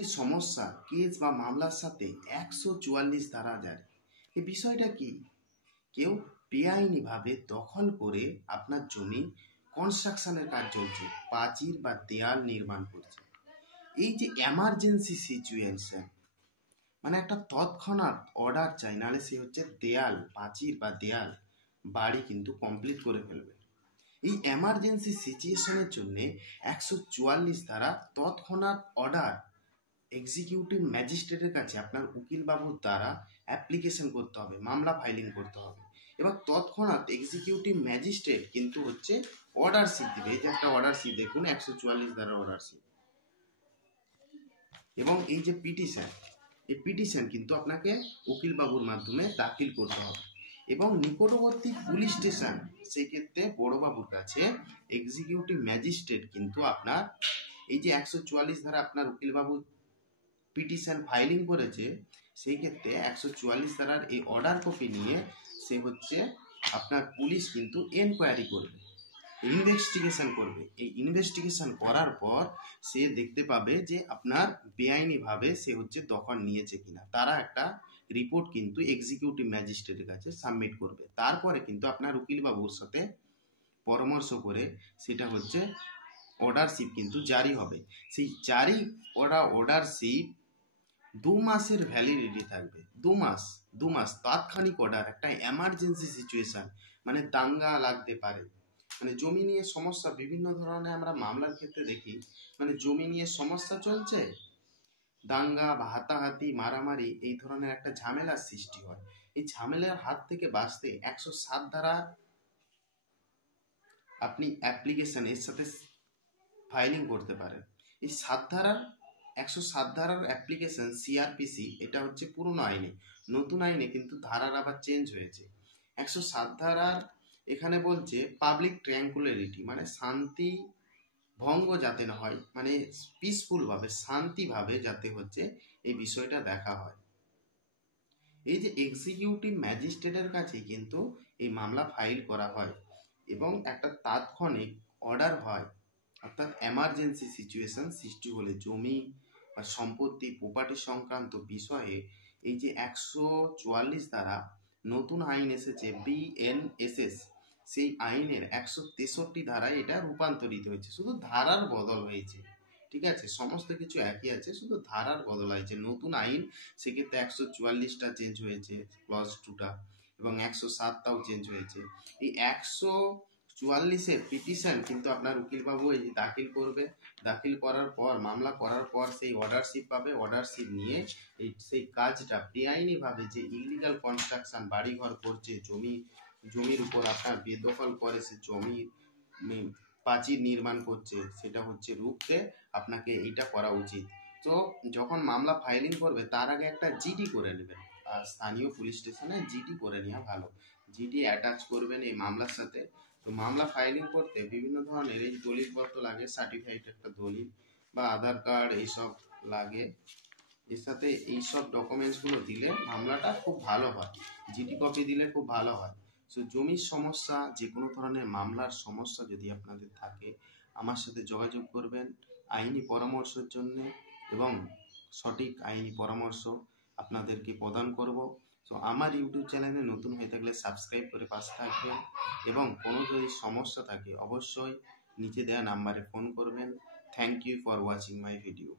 জমির সমস্যা কেস বা মামলার সাথে 144 ধারা জারি। এই বিষয়টা কি? কেউ বেআইনিভাবে দখল করে আপনার জমি কনস্ট্রাকশনের কাজ চলছে, প্রাচীর বা দেয়াল নির্মাণ করছে। এই যে এমার্জেন্সি সিচুয়েশন, মানে একটা তৎক্ষণাৎ অর্ডার চাই, নাহলে সে হচ্ছে দেয়াল, প্রাচীর বা দেয়াল বাড়ি কিন্তু কমপ্লিট করে ফেলবে। এই এমার্জেন্সি সিচুয়েশনের জন্য 144 ধারা তৎক্ষণাৎ অর্ডার এক্সিকিউটিভ ম্যাজিস্ট্রেটের কাছে আপনার উকিল বাবুর দ্বারা অ্যাপ্লিকেশন করতে হবে, মামলা ফাইলিং করতে হবে। এবার তৎক্ষণাৎ এক্সিকিউটিভ ম্যাজিস্ট্রেট কিন্তু হচ্ছে অর্ডার শিট দেবে। এই যে একটা অর্ডার শিট দেখুন, 144 ধারা অর্ডার শিট। এবং এই যে পিটিশন, এই পিটিশন কিন্তু আপনাকে উকিল বাবুর মাধ্যমে দাখিল করতে হবে। এবং নিকটবর্তী পুলিশ স্টেশন, সেই ক্ষেত্রে বড়বাবুর কাছে এক্সিকিউটিভ ম্যাজিস্ট্রেট কিন্তু আপনার এই যে 144 ধারা আপনার উকিল বাবু পিটিশন ফাইলিং করেছে, সেই ক্ষেত্রে 144 ধারার এই অর্ডার কপি নিয়ে সে হচ্ছে আপনার পুলিশ কিন্তু এনকোয়ারি করবে, ইনভেস্টিগেশন করবে। এই ইনভেস্টিগেশন করার পর সে দেখতে পাবে যে আপনার বেআইনিভাবে সে হচ্ছে দখল নিয়েছে কিনা। তারা একটা রিপোর্ট কিন্তু এক্সিকিউটিভ ম্যাজিস্ট্রেটের কাছে সাবমিট করবে। তারপরে কিন্তু আপনার উকিলবাবুর সাথে পরামর্শ করে সেটা হচ্ছে অর্ডারশিপ কিন্তু জারি হবে। সেই জারি করা অর্ডারশিপ 2 মাসের ভ্যালিডিটি থাকবে। 2 মাস তাৎক্ষণিক অর্ডার, একটা এমার্জেন্সি সিচুয়েশন, মানে দাঙ্গা লাগতে পারে, মানে জমি নিয়ে সমস্যা। বিভিন্ন ধরনের আমরা মামলার ক্ষেত্রে দেখি, মানে জমি নিয়ে সমস্যা চলছে, দাঙ্গা বা হাতাহাতি, মারামারি, এই ধরনের একটা ঝামেলার সৃষ্টি হয়। এই ঝামেলার হাত থেকে বাঁচতে 107 ধারা আপনি অ্যাপ্লিকেশন এর সাথে ফাইলিং করতে পারেন। এই 107 ধারার অ্যাপ্লিকেশন সিআরপিসি, এটা হচ্ছে পুরনো আইনে। নতুন আইনে কিন্তু ধারার আবার চেঞ্জ হয়েছে। 107 ধারার এখানে বলছে পাবলিক ট্র্যাঙ্কুলারিটি, মানে শান্তি ভঙ্গ যাতে না হয়, মানে পিসফুলভাবে, শান্তিভাবে যাতে হচ্ছে এই বিষয়টা দেখা হয়। এই যে এক্সিকিউটিভ ম্যাজিস্ট্রেটের কাছে কিন্তু এই মামলা ফাইল করা হয় এবং একটা তাৎক্ষণিক অর্ডার হয়। অর্থাৎ এমার্জেন্সি সিচুয়েশন সৃষ্টি হলে জমি বা সম্পত্তি, প্রপার্টি সংক্রান্ত বিষয়ে এই যে 144 ধারা নতুন আইন এসেছে বিএনএসএস, সেই আইনের 163 ধারায় এটা রূপান্তরিত হয়েছে। শুধু ধারার বদল হয়েছে, ঠিক আছে? সমস্ত কিছু একই আছে, শুধু ধারার বদল হয়েছে। নতুন আইন, সেক্ষেত্রে 144টা চেঞ্জ হয়েছে, ক্লজ 2টা, এবং 107টাও চেঞ্জ হয়েছে। এই 144-এর পিটিশন কিন্তু আপনার উকিলবাবু এই দাখিল করবে। দাখিল করার পর, মামলা করার পর সেই অর্ডারশিপ পাবে। অর্ডারশিপ নিয়ে সেই কাজটা বেআইনিভাবে যে ইলিগাল কনস্ট্রাকশন, বাড়িঘর করছে, জমির উপর আপনার বেদখল করে সে জমির প্রাচীর নির্মাণ করছে, সেটা হচ্ছে রুখতে আপনাকে এইটা করা উচিত। তো যখন মামলা ফাইলিং করবে তার আগে একটা জিডি করে নেবেন, আর স্থানীয় পুলিশ স্টেশনে জিডি করে নেওয়া ভালো। জিডি অ্যাটাচ করবেন এই মামলার সাথে। তো মামলা ফাইলিং করতে বিভিন্ন ধরনের এই দলিলপত্র লাগে, সার্টিফাইড একটা দলিল বা আধার কার্ড, এইসব লাগে। এর সাথে এইসব ডকুমেন্টসগুলো দিলে মামলাটা খুব ভালো হয়, জিডি কপি দিলে খুব ভালো হয়। সো জমির সমস্যা, যে কোনো ধরনের মামলার সমস্যা যদি আপনাদের থাকে, আমার সাথে যোগাযোগ করবেন আইনি পরামর্শের জন্য, এবং সঠিক আইনি পরামর্শ আপনাদেরকে প্রদান করব। তো আমার ইউটিউব চ্যানেলে নতুন হয়ে থাকলে সাবস্ক্রাইব করে পাশে থাকবেন, এবং কোনো যদি সমস্যা থাকে অবশ্যই নিচে দেওয়া নাম্বারে ফোন করবেন। Thank you for watching my video.